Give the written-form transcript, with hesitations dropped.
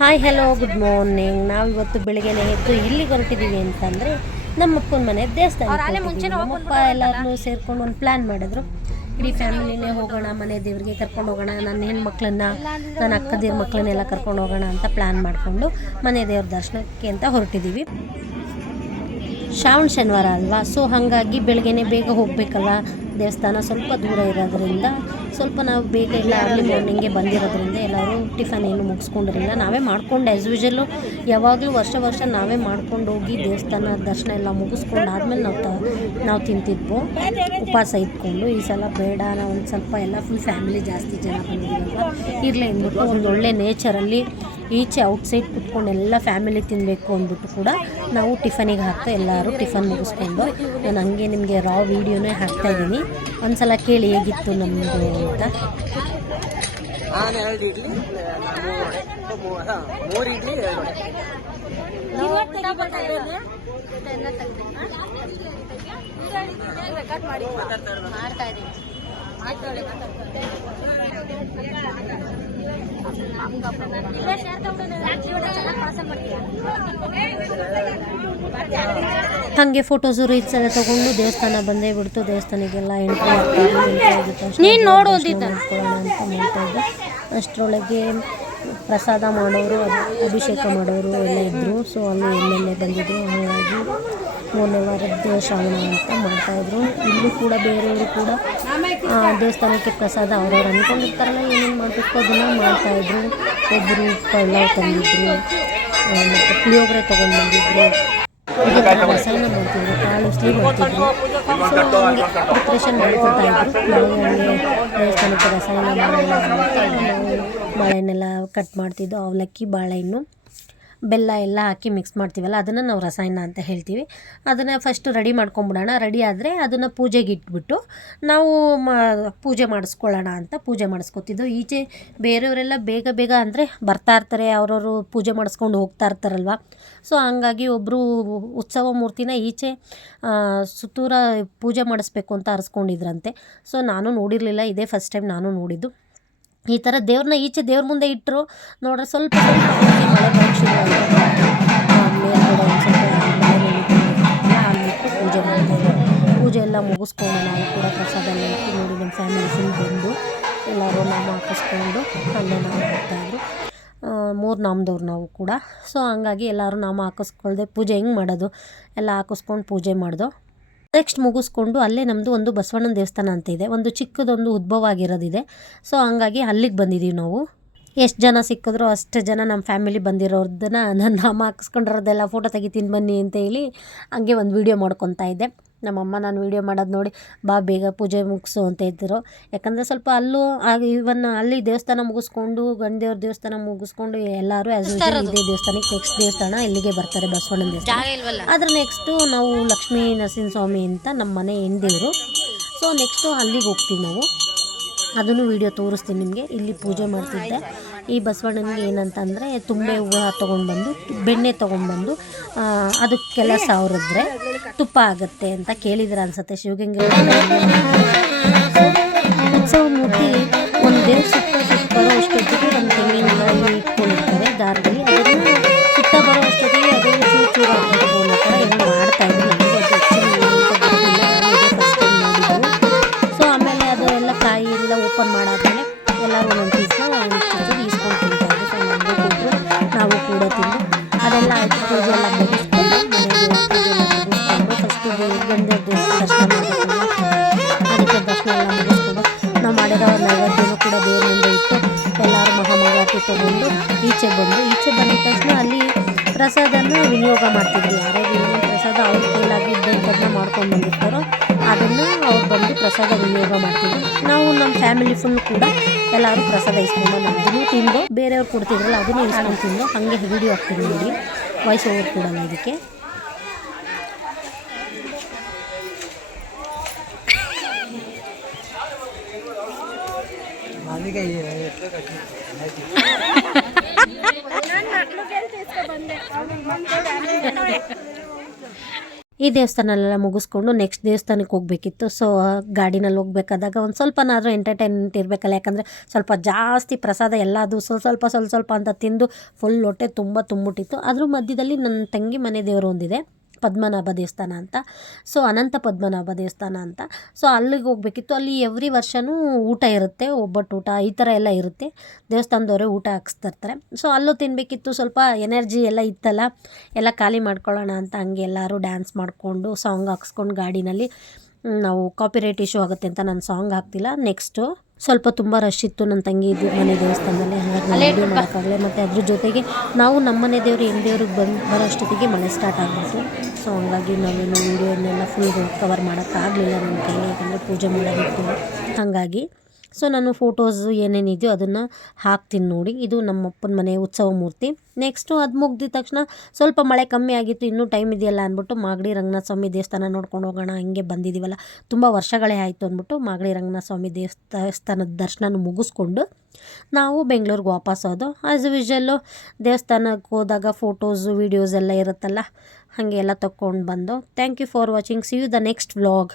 Hi hello good morning. ನಾವು ಇವತ್ತು ಬೆಳಿಗ್ಗೆನೇ ಎದ್ದು ಇಲ್ಲಿಗೆ ಹೊರಟಿದ್ದೀವಿ ಅಂತಂದರೆ ನಮ್ಮಪ್ಪನ ಮನೆ ದೇವಸ್ಥಾನ. ನಮ್ಮಪ್ಪ ಎಲ್ಲರೂ ಸೇರ್ಕೊಂಡು ಒಂದು ಪ್ಲ್ಯಾನ್ ಮಾಡಿದ್ರು. ಇಡೀ ಫ್ಯಾಮಿಲಿನೇ ಹೋಗೋಣ, ಮನೆ ದೇವರಿಗೆ ಕರ್ಕೊಂಡು ಹೋಗೋಣ, ನನ್ನ ಹೆಣ್ಮಕ್ಳನ್ನ ನನ್ನ ಅಕ್ಕದಿರ ಮಕ್ಕಳನ್ನೆಲ್ಲ ಕರ್ಕೊಂಡು ಹೋಗೋಣ ಅಂತ ಪ್ಲ್ಯಾನ್ ಮಾಡಿಕೊಂಡು ಮನೆ ದೇವ್ರ ದರ್ಶನಕ್ಕೆ ಅಂತ ಹೊರಟಿದ್ದೀವಿ. ಶ್ರಾವಣ ಶನಿವಾರ ಅಲ್ವಾ, ಸೊ ಹಾಗಾಗಿ ಬೆಳಗ್ಗೆನೇ ಬೇಗ ಹೋಗಬೇಕಲ್ಲ. ದೇವಸ್ಥಾನ ಸ್ವಲ್ಪ ದೂರ ಇರೋದ್ರಿಂದ ಸ್ವಲ್ಪ ನಾವು ಬೇಗ ಎಲ್ಲ ಅರ್ಲಿ ಮಾರ್ನಿಂಗ್ಗೆ ಬಂದಿರೋದ್ರಿಂದ ಎಲ್ಲರೂ ಟಿಫನ್ ಏನು ಮುಗಿಸ್ಕೊಂಡಿರಲಿಲ್ಲ. ನಾವೇ ಮಾಡ್ಕೊಂಡು ಆ್ಯಸ್ ಯೂಶಲು ಯಾವಾಗಲೂ ವರ್ಷ ನಾವೇ ಮಾಡ್ಕೊಂಡು ಹೋಗಿ ದೇವಸ್ಥಾನ ದರ್ಶನ ಎಲ್ಲ ಮುಗಿಸ್ಕೊಂಡು ಆದಮೇಲೆ ನಾವು ತಿಂತಿದ್ವು ಉಪವಾಸ ಇದ್ಕೊಂಡು. ಈ ಸಲ ಬೇಡ, ನಾವು ಒಂದು ಸ್ವಲ್ಪ ಎಲ್ಲ ಫುಲ್ ಫ್ಯಾಮಿಲಿ ಜಾಸ್ತಿ ಜನ ಬಂದಿದ್ದೀವಲ್ವ, ಇರಲೇ ಅಂದ್ಬಿಟ್ಟು ಒಂದು ಒಳ್ಳೆ ನೇಚರಲ್ಲಿ ಈಚೆ ಔಟ್ಸೈಡ್ ಕುತ್ಕೊಂಡು ಎಲ್ಲ ಫ್ಯಾಮಿಲಿ ತಿನ್ನಬೇಕು ಅಂದ್ಬಿಟ್ಟು ಕೂಡ ನಾವು ಟಿಫನಿಗೆ ಹಾಕ್ತಾ ಎಲ್ಲರೂ ಟಿಫನ್ ಮುಗಿಸ್ಕೊಂಡು ನಾನು ಹಂಗೆ ನಿಮಗೆ ರಾ ವೀಡಿಯೋನೇ ಹಾಕ್ತಾಯಿದ್ದೀನಿ. ಒಂದು ಸಲ ಕೇಳಿ ಹೇಗಿತ್ತು ನಮ್ಮದು ಅಂತ. ಹಾಗೆ ಫೋಟೋಸು ರೀಲ್ಸ್ ಎಲ್ಲ ತಗೊಂಡು ದೇವಸ್ಥಾನ ಬಂದೇ ಬಿಡ್ತು. ದೇವಸ್ಥಾನಕ್ಕೆಲ್ಲ ಎಂಟ್ರಿ ಅಂತ ಮಾಡ್ತಾ ಇದ್ದೆ. ಅಷ್ಟರೊಳಗೆ ಪ್ರಸಾದ ಮಾಡೋರು, ಅಭಿಷೇಕ ಮಾಡೋರು ಎಲ್ಲ ಇದ್ದರು. ಸೊ ಅಲ್ಲಿ ಎಲ್ಲೆಲ್ಲೇ ಬಂದಿದ್ರು. ಹಾಗಾಗಿ 3ನೇ ವಾರದ್ದು ಶ್ರಾವಣ ಅಂತ ಮಾಡ್ತಾಯಿದ್ರು. ಇಲ್ಲೂ ಕೂಡ ಬೇರೆಯವರು ಕೂಡ ದೇವಸ್ಥಾನಕ್ಕೆ ಪ್ರಸಾದ ಅವ್ರವ್ರು ಅಂದ್ಕೊಂಡಿರ್ತಾರಲ್ಲ ಏನೇನು ಮಾಡಬೇಕು ಅದನ್ನು ಮಾಡ್ತಾಯಿದ್ರು. ಒಬ್ಬರು ಪಳ್ಳಾವ್ ತಂದಿದ್ರು, ಮತ್ತು ಪುಳಿಯೋಗರೆ ತೊಗೊಂಡು ಬಂದಿದ್ರು, ಇದೇ ಥರ ರಸಾಯನ ಮಾಡ್ತಿದ್ರು, ಕಾಳು ಉಸ್ಲಿ ಮಾಡ್ತಿದ್ರು. ಸೊ ಹಂಗೆ ಪ್ರಿಪ್ರೇಷನ್ ಮಾಡ್ಕೊತಾಯಿದ್ರು. ನಾವು ಹಂಗೆ ದೇವಸ್ಥಾನಕ್ಕೆ ರಸಾಯನ ಮಾಡೋಣ ಅಂತ ನಾವು ಬಾಳೆಹಣ್ಣೆಲ್ಲ ಕಟ್ ಮಾಡ್ತಿದ್ದು. ಅವಲಕ್ಕಿ, ಬಾಳೆಹಣ್ಣು, ಬೆಲ್ಲ ಎಲ್ಲ ಹಾಕಿ ಮಿಕ್ಸ್ ಮಾಡ್ತೀವಲ್ಲ, ಅದನ್ನು ನಾವು ರಸಾಯನ ಅಂತ ಹೇಳ್ತೀವಿ. ಅದನ್ನು ಫಸ್ಟು ರೆಡಿ ಮಾಡ್ಕೊಂಬಿಡೋಣ. ರೆಡಿ ಆದರೆ ಅದನ್ನು ಪೂಜೆಗೆ ಇಟ್ಬಿಟ್ಟು ನಾವು ಪೂಜೆ ಮಾಡಿಸ್ಕೊಳ್ಳೋಣ ಅಂತ ಪೂಜೆ ಮಾಡಿಸ್ಕೊತಿದ್ದು. ಈಚೆ ಬೇರೆಯವರೆಲ್ಲ ಬೇಗ ಅಂದರೆ ಬರ್ತಾ ಇರ್ತಾರೆ, ಅವರವರು ಪೂಜೆ ಮಾಡಿಸ್ಕೊಂಡು ಹೋಗ್ತಾ ಇರ್ತಾರಲ್ವ. ಸೊ ಹಂಗಾಗಿ ಒಬ್ಬರು ಉತ್ಸವ ಮೂರ್ತಿನ ಈಚೆ ಸುತ್ತೂರ ಪೂಜೆ ಮಾಡಿಸ್ಬೇಕು ಅಂತ ಹರಿಸ್ಕೊಂಡಿದ್ರಂತೆ. ಸೊ ನಾನು ನೋಡಿರಲಿಲ್ಲ, ಇದೇ ಫಸ್ಟ್ ಟೈಮ್ ನಾನು ನೋಡಿದ್ದು. ಈ ಥರ ದೇವ್ರನ್ನ ಈಚೆ ದೇವ್ರ ಮುಂದೆ ಇಟ್ಟರು ನೋಡ್ರೆ ಸ್ವಲ್ಪ ಮಳೆ ಬರೋಕ್ಕೆ ಶುರುವಾಯಿತು. ಮೇಲ್ಗಡೆ ಒಂದು ಸ್ವಲ್ಪ ಅಲ್ಲಿಟ್ಟು ಪೂಜೆ ಮಾಡ್ತಾಯಿದ್ರು. ಪೂಜೆ ಎಲ್ಲ ಮುಗಿಸ್ಕೊಂಡು ನಾವು ಕೂಡ ಪ್ರಸಾದ ಎಲ್ಲ ಇಟ್ಟು ನೋಡಿ ನಮ್ಮ ಫ್ಯಾಮಿಲಿ ಫುಲ್ ಬಂದು ಎಲ್ಲರೂ ನಾಮ ಹಾಕಿಸ್ಕೊಂಡು ಅಲ್ಲೇ ನಾವು ಹೋಗ್ತಾಯಿದ್ರು. 3 ನಾಮದವ್ರು ನಾವು ಕೂಡ. ಸೊ ಹಂಗಾಗಿ ಎಲ್ಲರೂ ನಾಮ ಹಾಕಿಸ್ಕೊಳ್ದೆ ಪೂಜೆ ಹೆಂಗೆ ಮಾಡೋದು ಎಲ್ಲ ಹಾಕಿಸ್ಕೊಂಡು ಪೂಜೆ ಮಾಡ್ದೋ. ನೆಕ್ಸ್ಟ್ ಮುಗಿಸ್ಕೊಂಡು ಅಲ್ಲೇ ನಮ್ಮದು ಒಂದು ಬಸವಣ್ಣನ ದೇವಸ್ಥಾನ ಅಂತ ಇದೆ, ಒಂದು ಚಿಕ್ಕದೊಂದು ಉದ್ಭವ ಆಗಿರೋದಿದೆ. ಸೊ ಹಂಗಾಗಿ ಅಲ್ಲಿಗೆ ಬಂದಿದ್ದೀವಿ ನಾವು. ಎಷ್ಟು ಜನ ಸಿಕ್ಕಿದ್ರು ಅಷ್ಟು ಜನ ನಮ್ಮ ಫ್ಯಾಮಿಲಿ ಬಂದಿರೋದನ್ನ ನಾನು ನಾಮ ಹಾಕಿಸ್ಕೊಂಡಿರೋದೆಲ್ಲ ಫೋಟೋ ತೆಗಿತೀನಿ ಬನ್ನಿ ಅಂತ ಹೇಳಿ ಹಂಗೆ ಒಂದು ವೀಡಿಯೋ ಮಾಡ್ಕೊತಾ ಇದ್ದೆ. ನಮ್ಮಮ್ಮ ನಾನು ವೀಡಿಯೋ ಮಾಡೋದು ನೋಡಿ ಬಾ ಬೇಗ ಪೂಜೆ ಮುಗಿಸು ಅಂತ ಇದ್ದರು. ಯಾಕಂದರೆ ಸ್ವಲ್ಪ ಅಲ್ಲೂ ಇವನ್ನ ಅಲ್ಲಿ ದೇವಸ್ಥಾನ ಮುಗಿಸ್ಕೊಂಡು ಗಂಡದೇವ್ರ ದೇವಸ್ಥಾನ ಮುಗಿಸ್ಕೊಂಡು ಎಲ್ಲರೂ ಆ್ಯಸ್ ಯೂಶುವಲ್ ಇದೇ ದೇವಸ್ಥಾನಕ್ಕೆ ನೆಕ್ಸ್ಟ್ ದೇವಸ್ಥಾನ ಇಲ್ಲಿಗೆ ಬರ್ತಾರೆ, ಬಸವಣ್ಣನ ದೇವಸ್ಥಾನ. ಅದ್ರ ನೆಕ್ಸ್ಟು ನಾವು ಲಕ್ಷ್ಮೀ ನರಸಿಂಹಸ್ವಾಮಿ ಅಂತ ನಮ್ಮ ಮನೆ ಹೆಣ್ದೇವರು. ಸೊ ನೆಕ್ಸ್ಟು ಅಲ್ಲಿಗೆ ಹೋಗ್ತೀವಿ ನಾವು. ಅದನ್ನು ವೀಡಿಯೋ ತೋರಿಸ್ತೀನಿ ನಿಮಗೆ. ಇಲ್ಲಿ ಪೂಜೆ ಮಾಡ್ತಿದ್ದೆ. ಈ ಬಸವಣ್ಣನಿಗೆ ಏನಂತಂದರೆ ತುಂಬೆ ಹೂವು ತೊಗೊಂಡ್ಬಂದು ಬೆಣ್ಣೆ ತೊಗೊಂಡ್ಬಂದು ಅದಕ್ಕೆಲ್ಲ ಸಾವಿರಿದ್ರೆ ತುಪ್ಪ ಆಗುತ್ತೆ ಅಂತ ಕೇಳಿದ್ರೆ ಅನ್ಸುತ್ತೆ. ಶಿವಗಂಗೆ ಉತ್ಸವ ಮೂರ್ತಿ ಒಂದು ದೇವ್ರ ಸುತ್ತ ಬರೋ ಅಷ್ಟೊತ್ತಿಗೆ ಒಂದು ತೆಂಗಿನಕಾಯಿ ಇಟ್ಕೊಂಡಿರ್ತಾರೆ ದಾರದಲ್ಲಿ. ಅದನ್ನು ಸುತ್ತ ಬರೋ ಅಷ್ಟೊತ್ತಿಗೆ ಅದನ್ನು ಚೂರು ಹಾಕಬೇಕು ಅನ್ನೋ ಥರ ಏನೋ ಮಾಡ್ತಾಯಿದ್ರು. ನನಗೆ ಅದು ಆ್ಯಕ್ಚುಲಿ ಫಸ್ಟ್ ಟೈಮ್ ನೋಡಿದ್ದು. ಸೊ ಆಮೇಲೆ ಅದೆಲ್ಲ ಕಾಯಿ ಎಲ್ಲ ಓಪನ್ ಮಾಡಾದ್ಮೇಲೆ ಎಲ್ಲರೂ ಒಂದೊಂದು ಪೀಸ್ನ ಈಸ್ಕೊಂಡು ತಿಂತಾಯಿದ್ರು. ಸೊ ನಮಗೂ ಕೊಟ್ಟರು, ನಾವು ಕೂಡ ತಿಂದು ಅದೆಲ್ಲ ಆಯಿತು. ಪೂಜೆ ಎಲ್ಲ ಮುಗಿಸ್ಕೊಂಡು ಮನೆಗೆ ಪೂಜೆ ಎಲ್ಲ ಮುಗಿಸ್ಕೊಂಡು ಫಸ್ಟು ಗಂಡೇವ್ರ ದರ್ಶನ ಮಾಡಬೇಕು. ಅದಕ್ಕೆ ದರ್ಶನ ಎಲ್ಲ ಮುಗಿಸ್ಕೊಂಡು ನಾವು ಮಾಡಿರೋ ನೈವೇದ್ಯನೂ ಕೂಡ ದೇವ್ರ ಮುಂದೆ ಇಟ್ಟು ಎಲ್ಲರೂ ಮಹಾಮಂಗಳಾರತಿ ತೊಗೊಂಡು ಈಚೆ ಬಂದಿದ ತಕ್ಷಣ ಅಲ್ಲಿ ಪ್ರಸಾದನ ವಿನಿಯೋಗ ಮಾಡ್ತಿದ್ವಿ. ಯಾರ್ಯಾರು ಏನೇನು ಪ್ರಸಾದ ಅವ್ರ ಕೈಲಾಗಿ ಇದ್ದಂಥದ್ದನ್ನ ಮಾಡ್ಕೊಂಡು ಬಂದಿರ್ತಾರೋ ಅದನ್ನು ಅವ್ರು ಬಂದು ಪ್ರಸಾದ ವಿನಿಯೋಗ ಮಾಡ್ತಿದ್ವಿ. ನಾವು ನಮ್ಮ ಫ್ಯಾಮಿಲಿ ಫುಲ್ ಕೂಡ ಎಲ್ಲರೂ ಪ್ರಸಾದ ಇಸ್ಕೊಂಡು ನಮ್ಮದನ್ನು ತಿಂದು ಬೇರೆಯವ್ರು ಕೊಡ್ತಿದ್ರಲ್ಲ ಅದನ್ನು ಇಸ್ಕೊಂಡು ತಿಂದು ಹಾಗೆ ವಿಡಿಯೋ ಹಾಕ್ತೀನಿ ನೋಡಿ. ವಾಯ್ಸ್ ಓವರ್ ಕೊಡಲ್ಲ ಇದಕ್ಕೆ. ಈ ದೇವಸ್ಥಾನಲೆಲ್ಲ ಮುಗಿಸ್ಕೊಂಡು ನೆಕ್ಸ್ಟ್ ದೇವಸ್ಥಾನಕ್ಕೆ ಹೋಗಬೇಕಿತ್ತು. ಸೊ ಗಾಡಿನಲ್ಲಿ ಹೋಗ್ಬೇಕಾದಾಗ ಒಂದು ಸ್ವಲ್ಪನಾದರೂ ಎಂಟರ್ಟೈನ್ಮೆಂಟ್ ಇರಬೇಕಲ್ಲ, ಯಾಕಂದರೆ ಸ್ವಲ್ಪ ಜಾಸ್ತಿ ಪ್ರಸಾದ ಎಲ್ಲ ಅದು ಸ್ವಲ್ಪ ಅಂತ ತಿಂದು ಫುಲ್ ಹೊಟ್ಟೆ ತುಂಬ ತುಂಬಿಟ್ಟಿತ್ತು. ಅದ್ರ ಮಧ್ಯದಲ್ಲಿ ನನ್ನ ತಂಗಿ ಮನೆ ದೇವರು ಒಂದಿದೆ, ಪದ್ಮನಾಭ ದೇವಸ್ಥಾನ ಅಂತ. ಸೊ ಅನಂತ ಪದ್ಮನಾಭ ದೇವಸ್ಥಾನ ಅಂತ. ಸೊ ಅಲ್ಲಿಗೆ ಹೋಗಬೇಕಿತ್ತು. ಅಲ್ಲಿ ಎವ್ರಿ ವರ್ಷವೂ ಊಟ ಇರುತ್ತೆ, ಒಬ್ಬಟ್ಟು ಊಟ ಈ ಥರ ಎಲ್ಲ ಇರುತ್ತೆ. ದೇವಸ್ಥಾನದವರೇ ಊಟ ಹಾಕ್ಸ್ತಿರ್ತಾರೆ. ಸೊ ಅಲ್ಲೂ ತಿನ್ನಬೇಕಿತ್ತು. ಸ್ವಲ್ಪ ಎನರ್ಜಿ ಎಲ್ಲ ಇತ್ತಲ್ಲ, ಎಲ್ಲ ಖಾಲಿ ಮಾಡ್ಕೊಳ್ಳೋಣ ಅಂತ ಹಂಗೆ ಎಲ್ಲರೂ ಡ್ಯಾನ್ಸ್ ಮಾಡಿಕೊಂಡು ಸಾಂಗ್ ಹಾಕ್ಸ್ಕೊಂಡು ಗಾಡಿನಲ್ಲಿ ನಾವು ಕಾಪಿರೈಟ್ ಇಶ್ಯೂ ಆಗುತ್ತೆ ಅಂತ ನಾನು ಸಾಂಗ್ ಹಾಕ್ತಿಲ್ಲ. ನೆಕ್ಸ್ಟು ಸ್ವಲ್ಪ ತುಂಬ ರಶ್ ಇತ್ತು ನನ್ನ ತಂಗಿ ಮನೆ ದೇವಸ್ಥಾನದಲ್ಲಿ, ಹಾಗಾಗಿ ನಾನು ವೀಡಿಯೋ ಮಾಡೋಕ್ಕಾಗಲಿ. ಮತ್ತು ಅದ್ರ ಜೊತೆಗೆ ನಾವು ನಮ್ಮ ಮನೆ ದೇವರು ಹೆಣ್ಣು ದೇವ್ರಿಗೆ ಬರೋ ಅಷ್ಟೊತ್ತಿಗೆ ಮಳೆ ಸ್ಟಾರ್ಟ್ ಆಗಿಬಿಟ್ಟು, ಸೊ ಹಂಗಾಗಿ ನಾವೇನು ವೀಡಿಯೋನೆಲ್ಲ ಫುಲ್ ಕವರ್ ಮಾಡೋಕ್ಕಾಗಲಿಲ್ಲ ನನ್ನ ಕೈಲಿ, ಯಾಕಂದರೆ ಪೂಜೆ ಮಾಡೋದಿತ್ತು ಹಾಗಾಗಿ. ಸೊ ನಾನು ಫೋಟೋಸು ಏನೇನಿದೆಯೋ ಅದನ್ನು ಹಾಕ್ತೀನಿ ನೋಡಿ. ಇದು ನಮ್ಮಪ್ಪನ ಮನೆ ಉತ್ಸವ ಮೂರ್ತಿ. ನೆಕ್ಸ್ಟು ಅದು ಮುಗ್ದಿದ ತಕ್ಷಣ ಸ್ವಲ್ಪ ಮಳೆ ಕಮ್ಮಿ ಆಗಿತ್ತು, ಇನ್ನೂ ಟೈಮ್ ಇದೆಯಲ್ಲ ಅಂದ್ಬಿಟ್ಟು ಮಾಗಡಿ ರಂಗನಾಥ ಸ್ವಾಮಿ ದೇವಸ್ಥಾನ ನೋಡ್ಕೊಂಡು ಹೋಗೋಣ, ಹಿಂಗೆ ಬಂದಿದ್ದೀವಲ್ಲ ತುಂಬ ವರ್ಷಗಳೇ ಆಯಿತು ಅಂದ್ಬಿಟ್ಟು ಮಾಗಡಿ ರಂಗನಾಥ ಸ್ವಾಮಿ ದೇವಸ್ಥಾನದ ದರ್ಶನ ಮುಗಿಸ್ಕೊಂಡು ನಾವು ಬೆಂಗಳೂರಿಗೆ ವಾಪಸ್ ಹೋದೋ. ಆ್ಯಸ್ ಯೂಶಲ್ಲು ದೇವಸ್ಥಾನಕ್ಕೆ ಹೋದಾಗ ಫೋಟೋಸು ವೀಡಿಯೋಸ್ ಎಲ್ಲ ಇರುತ್ತಲ್ಲ, ಹಾಗೆ ಎಲ್ಲ ತೊಗೊಂಡು ಬಂದು. Thank you for watching. See you the next vlog.